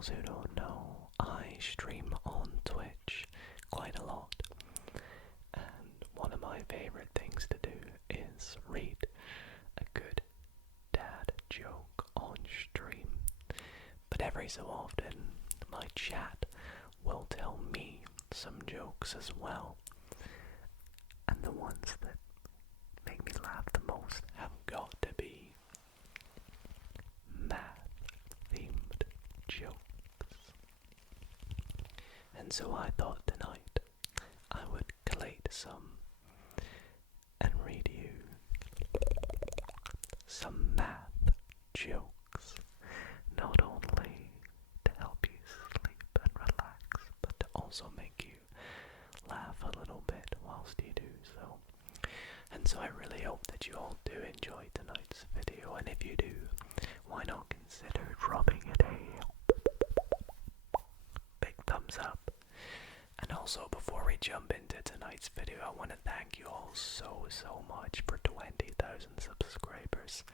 those who don't know, I stream on Twitch quite a lot, and one of my favorite things to do is read a good dad joke on stream. But every so often, my chat will tell me some jokes as well, and the ones that make me laugh the most have got to be math-themed jokes. And so I thought tonight I would collate some and read you some math jokes, not only to help you sleep and relax, but to also make you laugh a little bit whilst you do so. And so I really hope that you all do enjoy tonight's video, and if you do, why not consider dropping it a big thumbs up. And also, before we jump into tonight's video, I want to thank you all so much for 20,000 subscribers.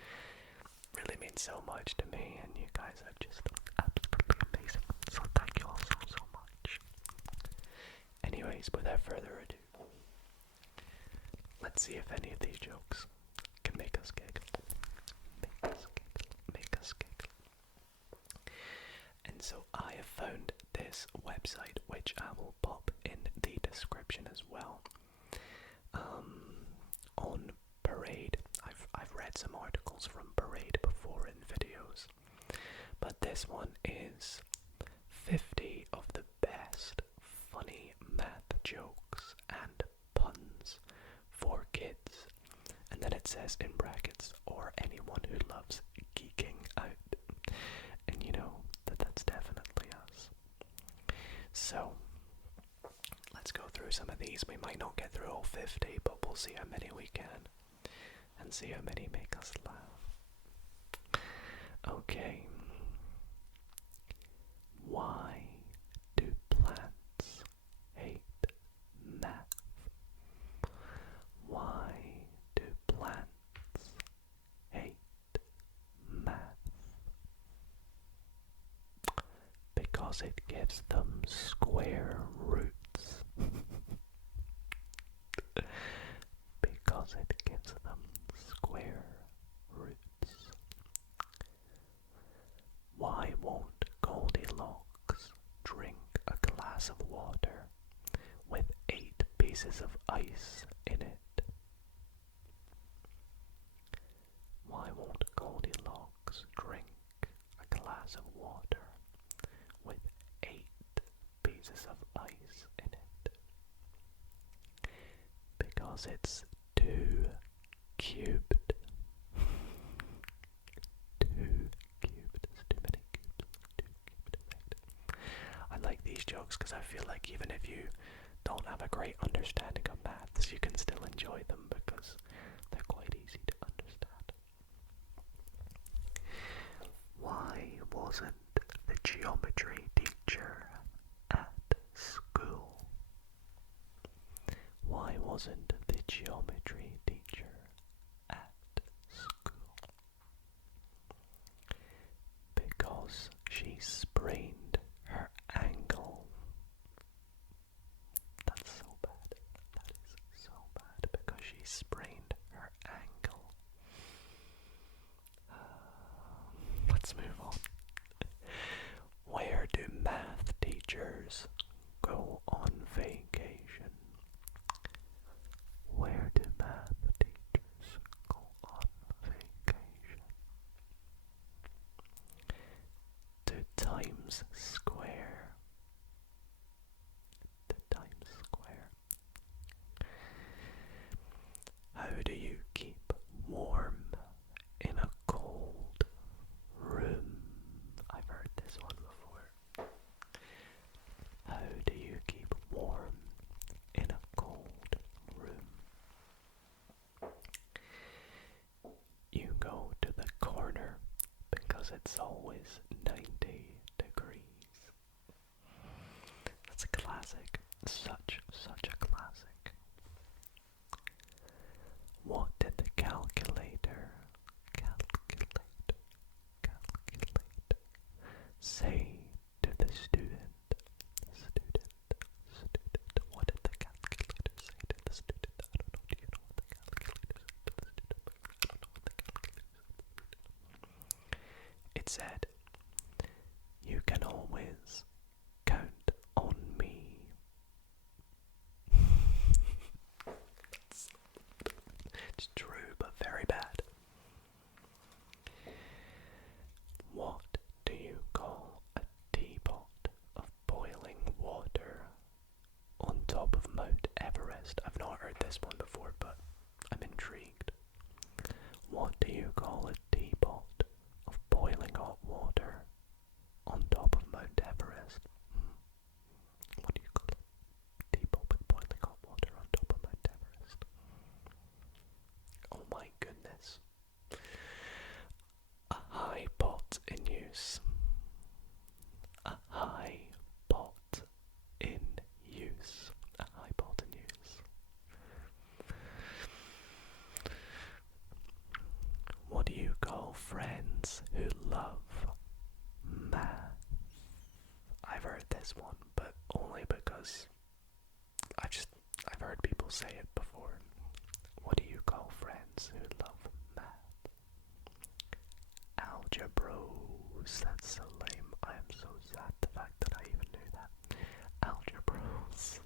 Really means so much to me, and you guys are just absolutely amazing. So thank you all so much. Anyways, without further ado, let's see if any of these jokes can make us giggle. Make us giggle. And so I have found this website, which I will pop in the description as well. On Parade, I've read some articles from Parade before in videos, but this one is 50 of the best funny math jokes and puns for kids, and then it says in brackets, or anyone who loves geeking out, and you know that's definitely us. So let's go through some of these. We might not get through all 50, but we'll see how many we can and see how many make us laugh. Okay. Why do plants hate math? Why do plants hate math? Because it gives them square roots. Because it gives them square roots. Why won't Goldilocks drink a glass of water with 8 pieces of ice in it? Why won't Goldilocks drink a glass of water with 8 pieces of ice in it? Because it's too cubed. Too cubed. There's too many cubes. Too cubed effect. I like these jokes because I feel like even if you don't have a great understanding of maths, you can still enjoy them because they're quite easy to understand. Why wasn't the geometry teacher at school? Why wasn't the geometry teacher at school? Because she sprained her ankle. That's so bad. That is so bad, because she sprained her ankle. Let's move on. Where do math teachers go on vacation? Where do math teachers go on vacation? To Times Square. To Times Square. How do you keep warm in a cold room? I've heard this one before. How do you keep warm in a cold room? You go to the corner because it's always 90 degrees. That's a classic. Such a classic. What did the calculator say heard this one, but only because I've heard people say it before. What do you call friends who love math? Algebros. That's so lame. I am so sad the fact that I even knew that. Algebros.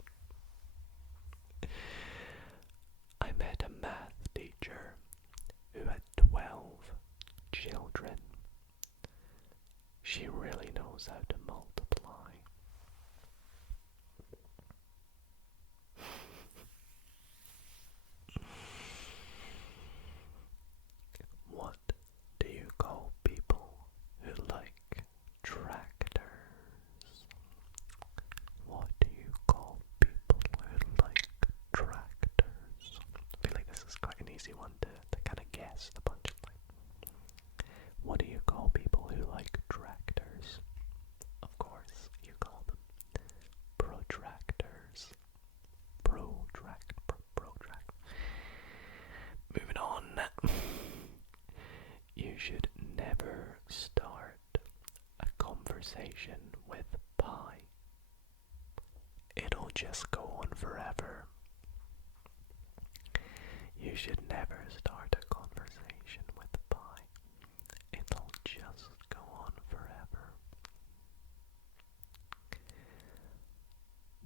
I met a math teacher who had 12 children. She really knows how to multiply. What do you call people who like tractors? What do you call people who like tractors? I feel like this is quite an easy one to kind of guess the punchline. What do you call people who like tractors? Of course, you call them protractors. Protract. Moving on. You should never start a conversation with pie. It'll just go on forever. You should never start a conversation with pie. It'll just go on forever.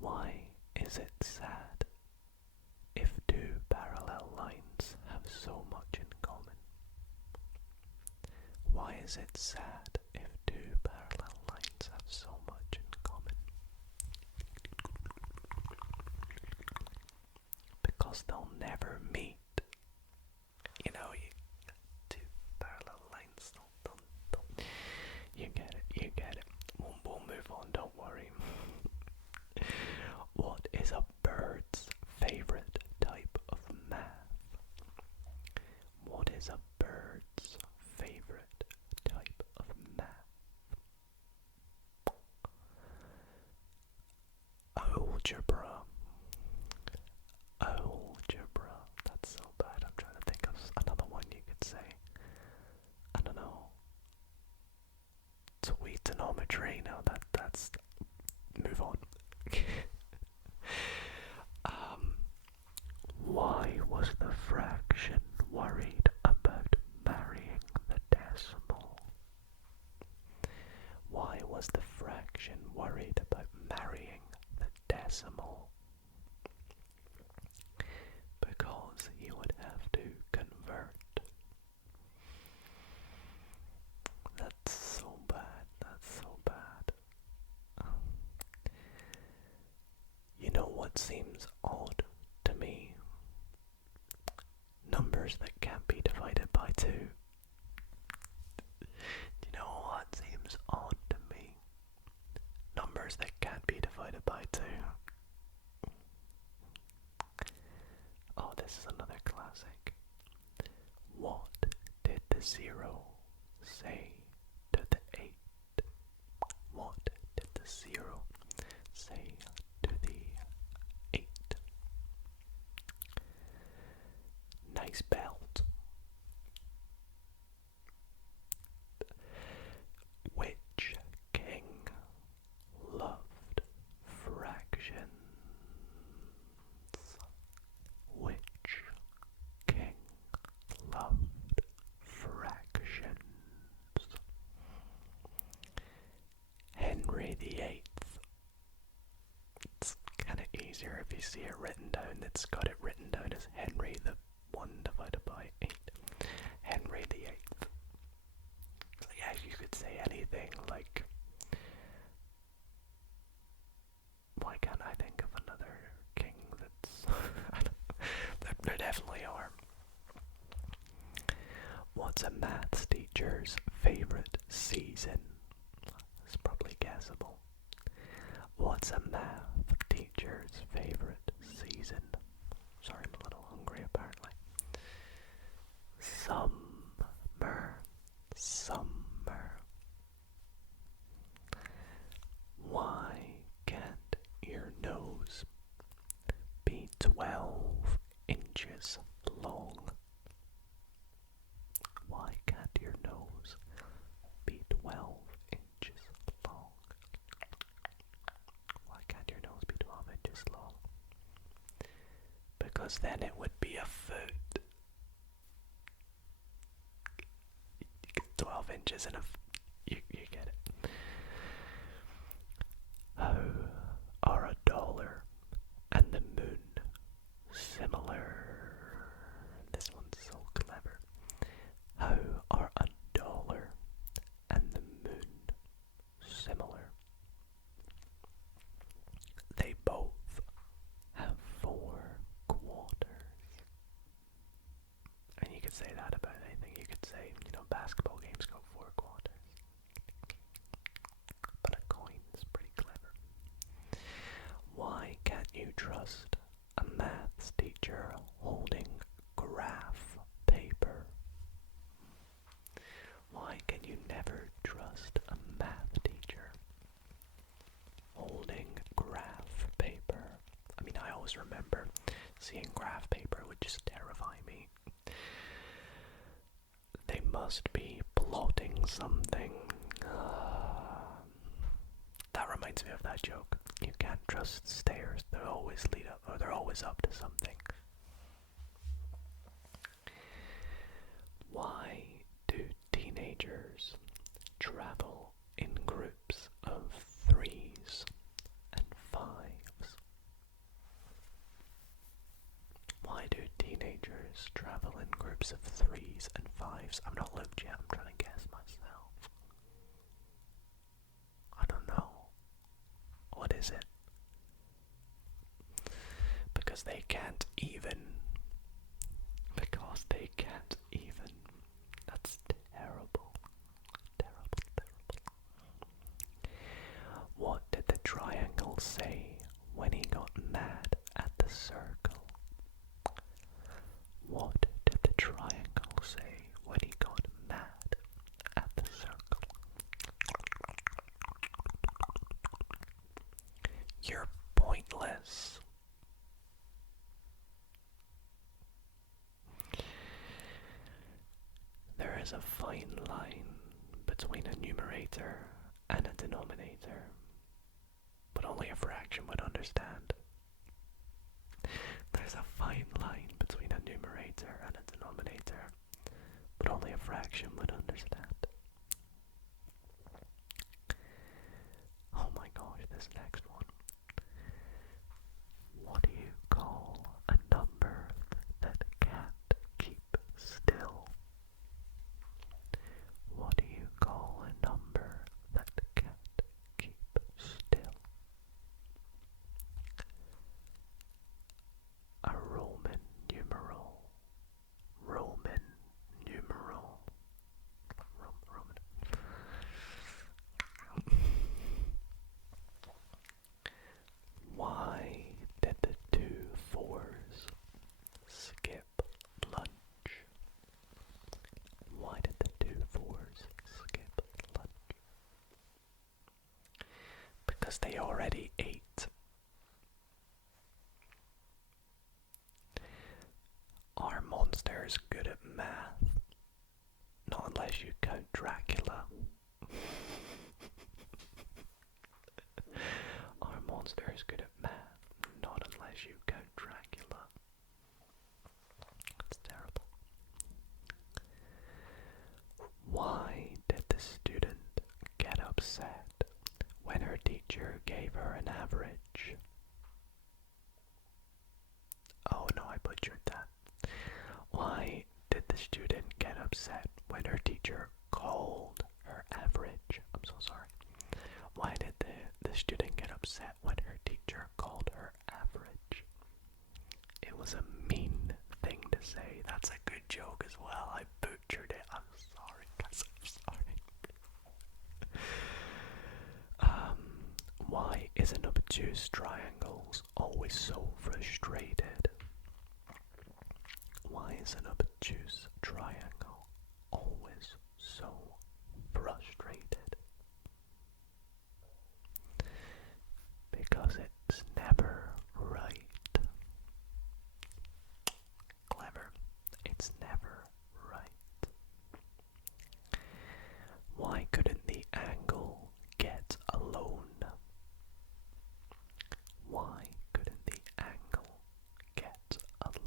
Why is it sad if two parallel lines have so much in common? Why is it sad if two parallel lines have so much in common? Because they'll never meet. You know, two parallel lines, you get it. We'll move on, don't worry. What is a bird's favorite type of math? What is a bird's favorite type of math? Algebra. Algebra. That's so bad. I'm trying to think of another one you could say. I don't know. Tweetonometry. No, that's. Move on. Why was the fraction worried about marrying the decimal? Why was the fraction worried about marrying the decimal? Because he would have to convert. That's so bad. You know what seems odd to me? Numbers that can't be divided by 2. You know what seems odd to me? Numbers that can't be divided by 2. Oh, this is another classic. What did the 0 say to the 8? What did the 0 say to the 8? Nice belt. Which king loved fractions? Which king loved fractions? Henry VIII. It's kind of easier if you see it written down. It's got it written down as Henry the 1 divided by 8. Henry VIII. Yeah, you could say anything like, why can't I think of another king that's... there definitely are. What's a maths teacher's favorite season? It's probably guessable. What's a math teacher's favorite season? Sorry, I'm a little hungry apparently. Summer. Why can't your nose be 12 inches long? Why can't your nose be 12 inches long? because then it would be a foot. 12 inches and you get it. How are a dollar and the moon similar? This one's so clever. How are a dollar and the moon similar? They both have 4 quarters. And you could say that about anything. You could say, basketball games go 4 quarters. But a coin is pretty clever. Why can't you trust a maths teacher holding graph paper? Why can you never trust a math teacher holding graph paper? I mean, I always remember seeing graph paper would just terrify me. They must be plotting something. That reminds me of that joke. You can't trust stairs. They always lead up, or they're always up to something. Why do teenagers travel in groups of 3s and 5s? Why do teenagers travel in groups of 3s and 5s? I'm not looked yet, I'm trying to guess myself. I don't know. What is it? Because they can't even. Because they can't even. That's terrible. Terrible, terrible. What did the triangle say when he got mad at the circle? What did the triangle say when he got mad at the circle? You're pointless. There is a fine line between a numerator and a denominator, but only a fraction would understand. There's a fine line between a numerator and a denominator, but only a fraction would understand. Oh my gosh, this next one. What do you call a number that can't keep still? What do you call a number that can't keep still? A Roman numeral. Roman numeral. Roman. Why did the 2 4s skip lunch? Why did the 2 4s skip lunch? Because they already ate. Are monsters good at math? Not unless you count Dracula. Are monsters good at math? Not unless you count Dracula. That's terrible. Why did the student get upset when her teacher gave her an average? Oh no, I butchered that. Why did the student get upset when her teacher called her average? I'm so sorry. Why did the student get upset when her teacher called her average? It was a mean thing to say. That's a good joke as well. I butchered it. I'm sorry, guys. I'm sorry. Why is an obtuse triangles always so frustrated? Why is an obtuse triangle always so frustrated? Because it's never right. Clever. It's never right. Why couldn't the angle get alone? Why couldn't the angle get alone?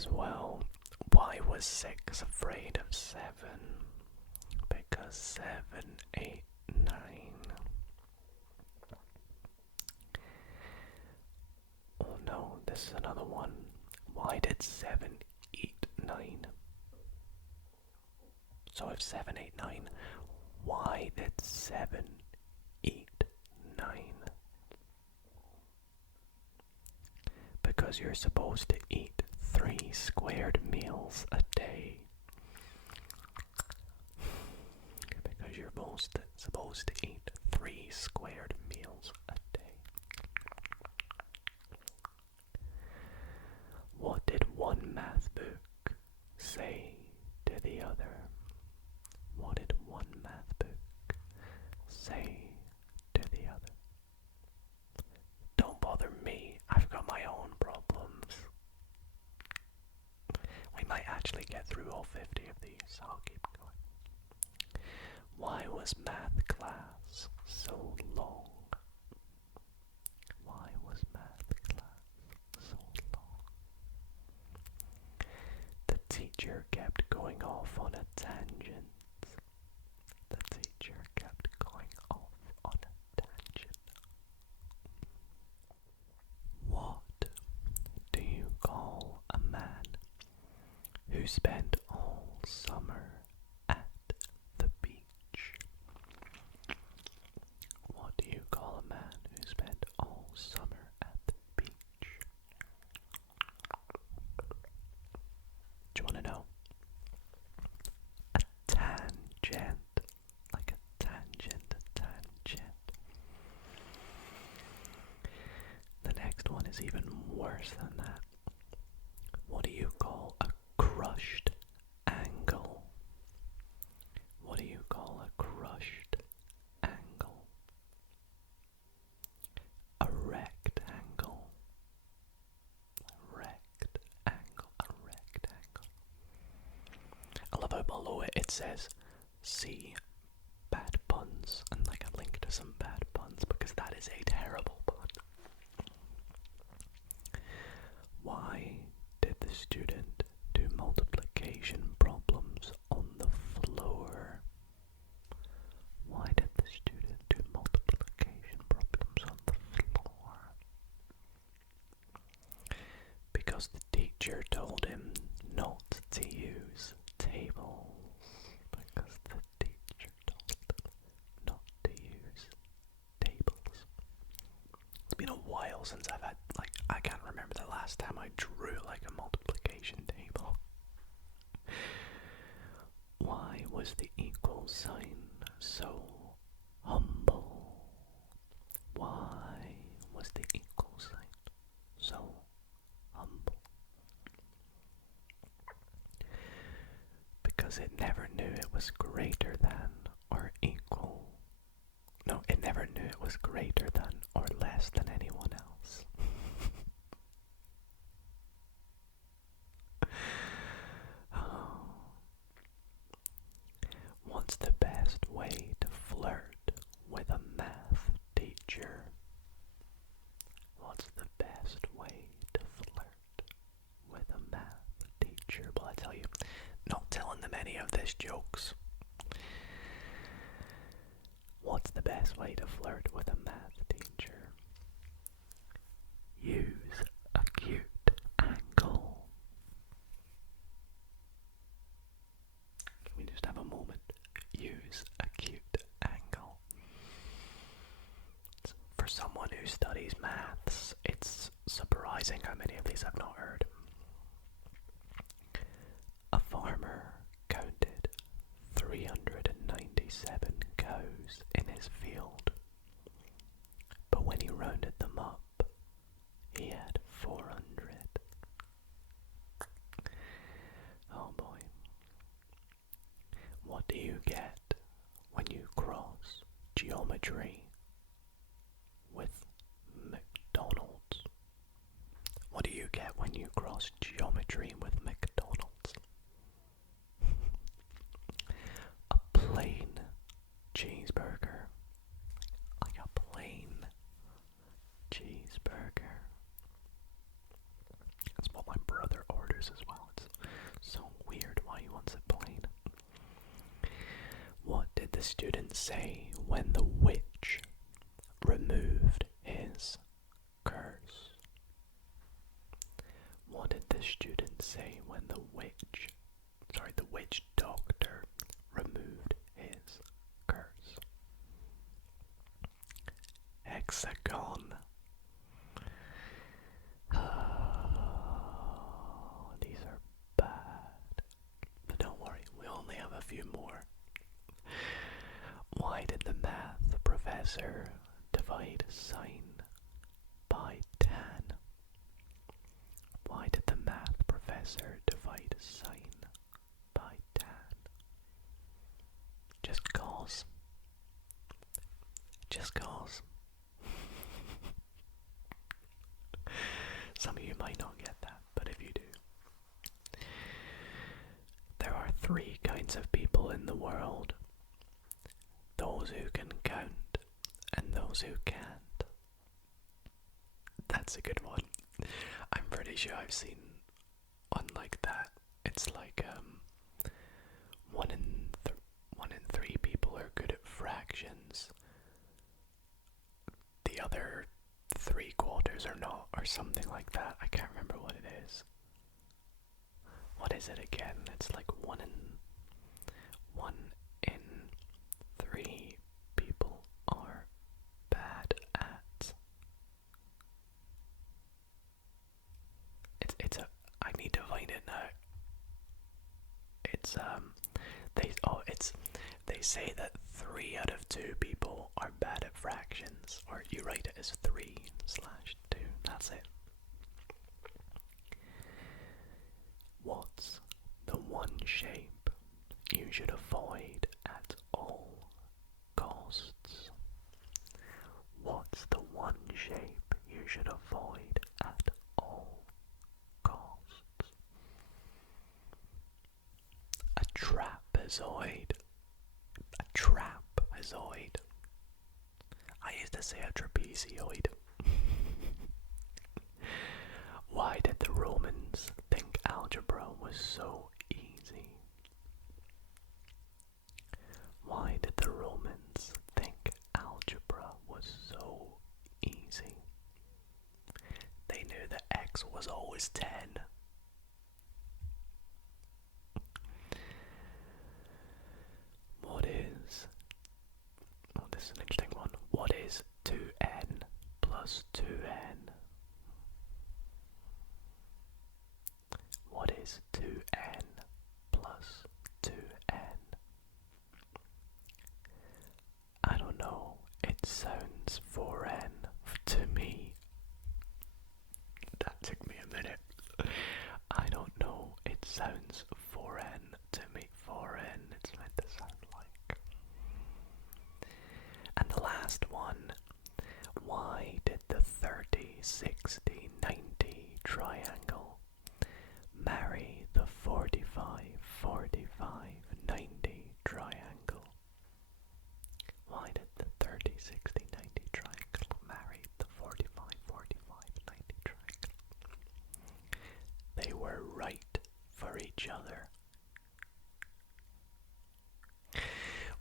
as well. Why was 6 afraid of 7? Because 7, 8, 9. Oh no, this is another one. Why did 7 eat 9? So if 7, 8, 9, why did 7 eat 9? Because you're supposed to eat 3 squared meals a day. Because you're supposed to eat 3 squared meals a day. What did one math book say to the other? What did one math book say to the other? Don't bother me, I've got my own problems. We might actually get through all 50 of these, so I'll keep going. Why was math class so long? Why was math class so long? The teacher kept going off on a tangent. The teacher kept going off on a tangent. What do you call a man who spent all summer at the beach? What do you call a man who spent all summer at the beach? Do you want to know? A tangent. Like a tangent, a tangent. The next one is even worse than that. What do you call a crushed angle? What do you call a crushed angle? A rectangle. Rectangle. A rectangle. I love how below it says see bad puns and like a link to some bad puns because that is a terrible pun. Why did the student do multiplication problems on the floor? Why did the student do multiplication problems on the floor? Because the teacher told him not to use tables. Because the teacher told him not to use tables. It's been a while since I've had, I can't remember the last time I drew a multiplication table. Why was the equal sign so humble? Why was the equal sign so humble? Because it never knew it was greater than or equal. No, it never knew it was greater than or less than anyone else. What's the best way to flirt with a math teacher? What's the best way to flirt with a math teacher? Well, I tell you, not telling them any of this jokes. What's the best way to flirt with a math teacher? Use a cute angle. Can we just have a moment? Use a cute angle. For someone who studies maths, it's surprising how many of these I've not heard. A farmer counted 397 cows in his field, but when he rounded them up, he had 400. Oh boy. What do you get when you cross geometry with McDonald's? What do you get when you cross geometry with McDonald's? A plain cheeseburger. Like a plain cheeseburger. That's what my brother orders as well. the student say when the witch removed his curse? What did the student say when the witch doctor removed his curse? Hexagon. These are bad. But don't worry, we only have a few more. Why did the math professor divide sine by tan? Why did the math professor divide sine by tan? Just cause. Just cause. Some of you might not get that, but if you do. There are 3 kinds of people in the world. Those who can count and those who can't. That's a good one. I'm pretty sure I've seen one like that. It's like one in 3 people are good at fractions. The other 3/4 are not, or something like that. I can't remember what it is. What is it again? It's like one in 3 people are bad at. I need to find it now. They say that 3 out of 2 people are bad at fractions, or you write it as 3/2. That's it. What's the one shape you should avoid at all costs? What's the one shape you should avoid at all costs? A trapezoid. A trapezoid. I used to say a trapezoid. Why did the Romans think algebra was so easy? Why did the Romans think algebra was so easy? They knew that x was always 10. This is an interesting one. What is 2n plus 2n? What is 2n plus 2n? I don't know. It sounds 4n to me. That took me a minute. I don't know. It sounds 4n to me. 4n, it's meant to sound like. And the last one. Why did the 30, 60, 90 triangle marry the 45, 45, 90 triangle? Why did the 30, 60, 90 triangle marry the 45, 45, 90 triangle? They were right for each other.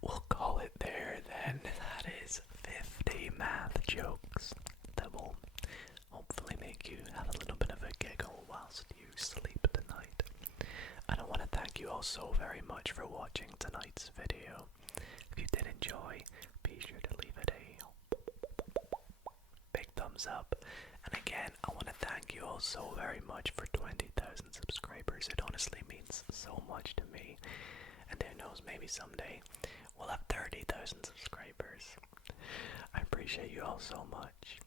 We'll call it there then. That is 50 math jokes that will hopefully make you have a little bit of a giggle whilst you sleep tonight. And I want to thank you all so very much for watching tonight's video. If you did enjoy, be sure to leave it a big thumbs up. And again, I want to thank you all so very much for 20,000 subscribers. It honestly means so much to me. And who knows, maybe someday we'll have 30,000 subscribers. I appreciate you all so much.